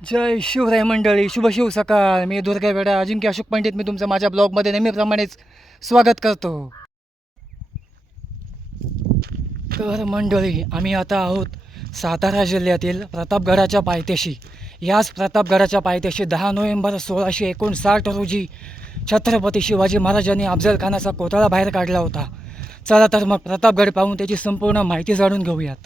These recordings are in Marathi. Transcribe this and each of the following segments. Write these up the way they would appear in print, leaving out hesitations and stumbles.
जय शिवराय मंडळी, शुभ शिव सकाळ. मी दुर्गा वेडा अजिंक्य अशोक पंडित. मी तुमचं माझ्या ब्लॉगमध्ये नेहमीप्रमाणेच स्वागत करतो. तर मंडळी, आम्ही आता आहोत सातारा जिल्ह्यातील प्रतापगडाच्या पायथ्याशी. याच प्रतापगडाच्या पायथ्याशी 10 नोव्हेंबर 1659 रोजी छत्रपती शिवाजी महाराजांनी अफजल खानाचा कोथळा बाहेर काढला होता. चला तर मग प्रतापगड पाहून त्याची संपूर्ण माहिती जाणून घेऊयात.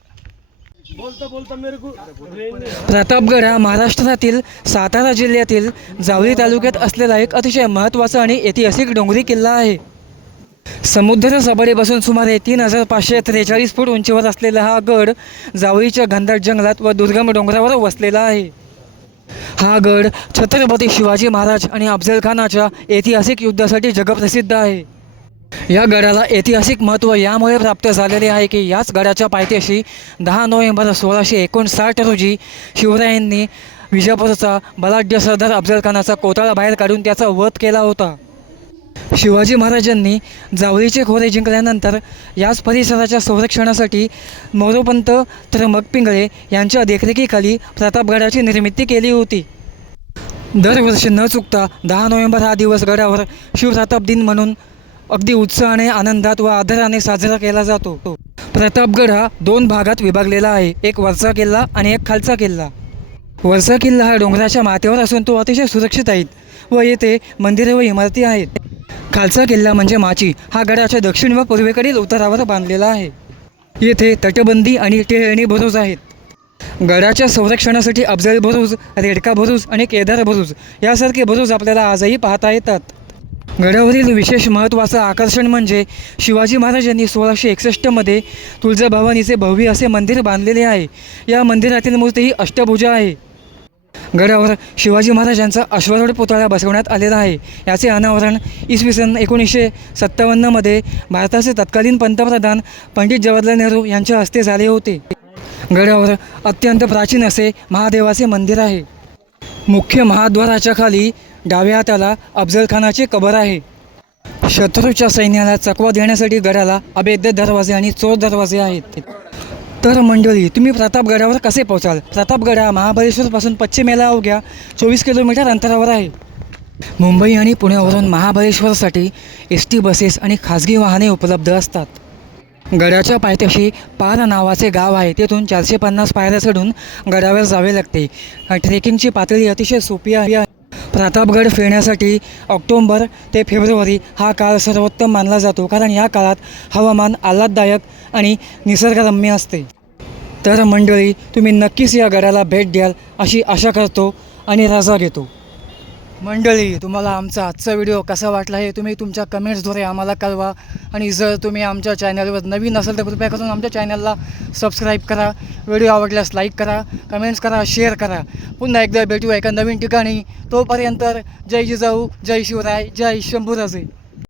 प्रतापगड हा महाराष्ट्रातील सातारा जिल्ह्यातील जावळी तालुक्यात असलेला एक अतिशय महत्त्वाचा आणि ऐतिहासिक डोंगरी किल्ला आहे. समुद्र सपाटीपासून सुमारे 3543 फूट उंचीवर असलेला हा गड जावळीच्या घनदाट जंगलात व दुर्गम डोंगरावर वसलेला आहे. हा गड छत्रपती शिवाजी महाराज आणि अफजल खानाच्या ऐतिहासिक युद्धासाठी जगप्रसिद्ध आहे. या गडाला ऐतिहासिक महत्त्व यामुळे प्राप्त झालेले आहे की याच गडाच्या पायथ्याशी 10 नोव्हेंबर 1659 रोजी शिवरायांनी विजापूरचा बलाढ्य सरदार अफजल खानाचा कोथळा बाहेर काढून त्याचा वध केला होता. शिवाजी महाराजांनी जावळीचे खोरे जिंकल्यानंतर याच परिसराच्या संरक्षणासाठी मोरोपंत त्र्यंबक पिंगळे यांच्या देखरेखीखाली प्रतापगडाची निर्मिती केली होती. दरवर्षी न चुकता 10 नोव्हेंबर हा दिवस गडावर शिवप्रताप दिन म्हणून अगदी उत्साहाने, आनंदात व आदराने साजरा केला जातो. प्रतापगड हा 2 भागात विभागलेला आहे, एक वरचा किल्ला आणि एक खालचा किल्ला. वरचा किल्ला हा डोंगराच्या माथ्यावर असून तो अतिशय सुरक्षित आहे व येथे मंदिरे व इमारती आहेत. खालचा किल्ला म्हणजे माची हा गडाच्या दक्षिण व पूर्वेकडील उतारावर बांधलेला आहे. येथे तटबंदी आणि टेहळणी बुरुज आहेत. गडाच्या संरक्षणासाठी अफजल बुरुज, रेडका बुरुज आणि केदार बुरुज यासारखे बुरुज आपल्याला आजही पाहता येतात. गडावरील विशेष महत्त्वाचं आकर्षण म्हणजे शिवाजी महाराजांनी 1661 तुळजाभवानीचे भव्य असे मंदिर बांधलेले आहे. या मंदिरातील मूर्ती ही अष्टभुजा आहे. गडावर शिवाजी महाराजांचा अश्वारूढ पुतळा बसवण्यात आलेला आहे. याचे अनावरण इसवी सन 1957 भारताचे तत्कालीन पंतप्रधान पंडित जवाहरलाल नेहरू यांच्या हस्ते झाले होते. गडावर अत्यंत प्राचीन असे महादेवाचे मंदिर आहे. मुख्य महाद्वाराच्या खाली डाव्या हाताला अफजल खानाची कबर आहे. शत्रूच्या सैन्याला चकवा देण्यासाठी गडाला अभेद्य दरवाजे आणि चोर दरवाजे आहेत. तर मंडळी, तुम्ही प्रतापगडावर कसे पोहोचाल? प्रतापगड हा महाबळेश्वरपासून पश्चिमेला अवघ्या 24 किलोमीटर अंतरावर आहे. मुंबई आणि पुण्यावरून महाबळेश्वरसाठी ST बसेस आणि खाजगी वाहने उपलब्ध असतात. गडाच्या पायथ्याशी पार नावाचे गाव आहे. तेथून 450 पायऱ्या चढून गडावर जावे लागते. ट्रेकिंगची पातळी अतिशय सोपी आहे. प्रतापगड फिरण्यासाठी ऑक्टोबर ते फेब्रुवारी हा काळ सर्वोत्तम मानला जातो, कारण या काळात हवामान आल्हाददायक आणि निसर्गरम्य असते. तर मंडळी, तुम्ही नक्कीच या गडाला भेट द्याल अशी आशा करतो आणि रजा घेतो. मंडळी, तुम्हाला आमचा आजचा व्हिडिओ कसा वाटला हे तुम्ही तुमच्या कमेंट्सद्वारे आम्हाला कळवा. आणि जर तुम्ही आमच्या चॅनलवर नवीन असाल तर कृपया करून आमच्या चॅनलला सबस्क्राईब करा. व्हिडिओ आवडल्यास लाईक करा, कमेंट्स करा, शेअर करा. पुन्हा एकदा भेटू एका नवीन ठिकाणी. तोपर्यंत जय जिजाऊ, जय शिवराय, जय शंभूराजे.